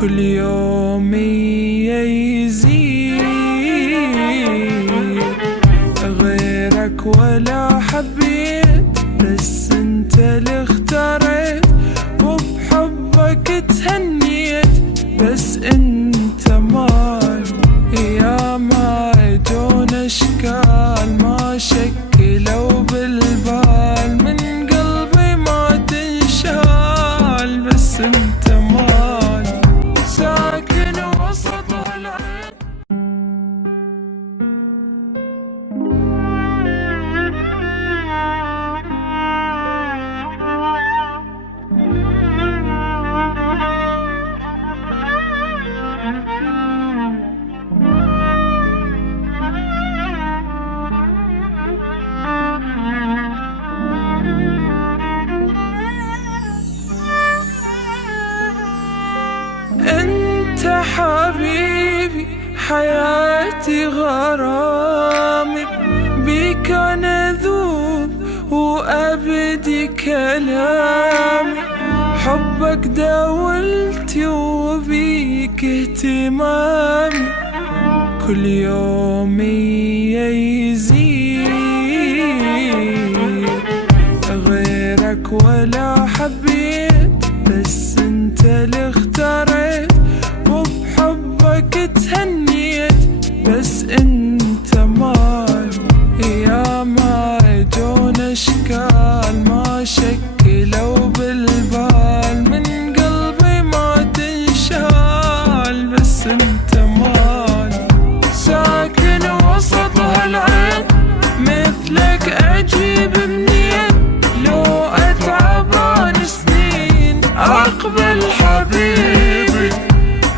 كل يوم يزيد غيرك ولا حبيت، بس انت اللي اختاريت وبحبك تهنيت، بس انت مال يا ما يجون اشكال ما شكلوا بالبال، من قلبي ما تنشال، بس انت مال ساكن وسط العين. انت حبيبي حياتي غرامي، بيك انا ذوب وابدي كلامي، حبك داولتي وبيك اهتمامي، كل يوم يزيد غيرك ولا حبيت، بس انت اللي اختاريت وبحبك تهنيت، بس انت مال يا ما يجون اشكال ما شكلوا بالبال، من قلبي ما تنشال، بس انت مال ساكن وسط هالعين، مثلك اجيب منين لو اتعب عن سنين، اقبل حبيبي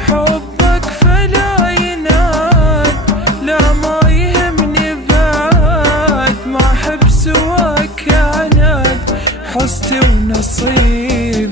حبك فلا يناد، لا ما يهمني بعد ما احب سواك عناد، حظتي ونصيبي.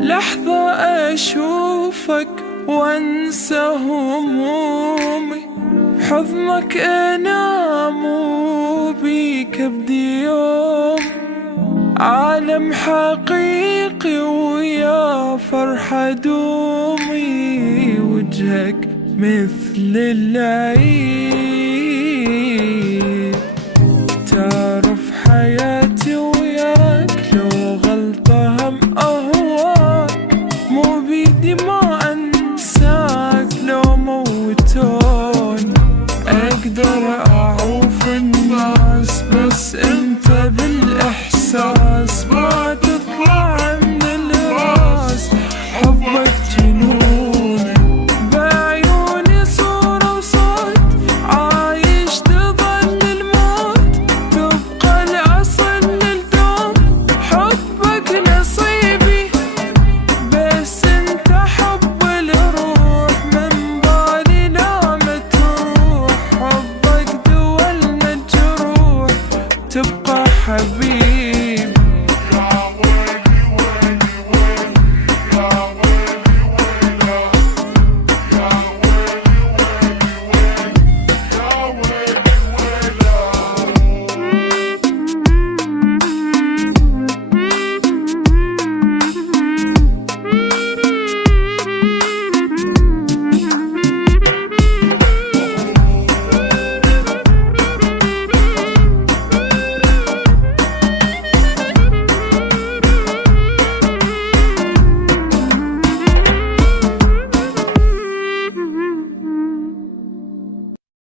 لحظة أشوفك وأنسى همومي، حضنك أنام وبيك أبدي يوم، عالم حقيقي ويا فرحة دومي، وجهك مثل العيد، تعرف حياتي وياك لو غلطة هم أهواك، مو بيدي ما أنساك لو موتون، أقدر أعوف الناس بس أنت بالإحساس ما تطلع من الراس، حبك جنون بعيوني صورة وصوت، عايش تظل الموت تبقى الأصل للدوم، حبك نصيبي بس انت حب الروح، من بالي لا ما تروح، حبك دولنا الجروح تبقى حبيبي.